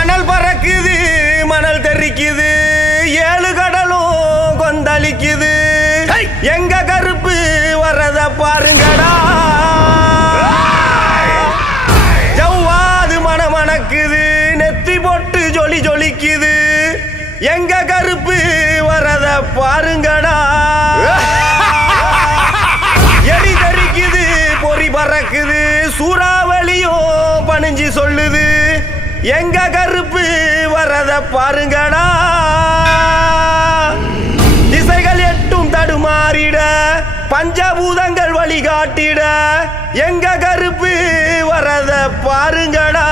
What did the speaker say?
மணல் பறக்குது மணல் தெரிக்குது ஏழு கடலும் கொந்தளிக்குது எங்க கருப்பு வரத பாருங்கடா ஜவ்வாது மணமணக்குது நெத்தி போட்டு ஜொலி ஜொலிக்குது எங்க கருப்பு வரத பாருங்கடா எரி தெரிக்குது பொறி பறக்குது சூறாவளியும் பணிஞ்சு சொல்லுது எங்க கருப்பு வரத பாருங்கடா திசைகள் எட்டும் தடுமாறிட பஞ்சபூதங்கள் வழிகாட்டிட எங்க கருப்பு வரத பாருங்கடா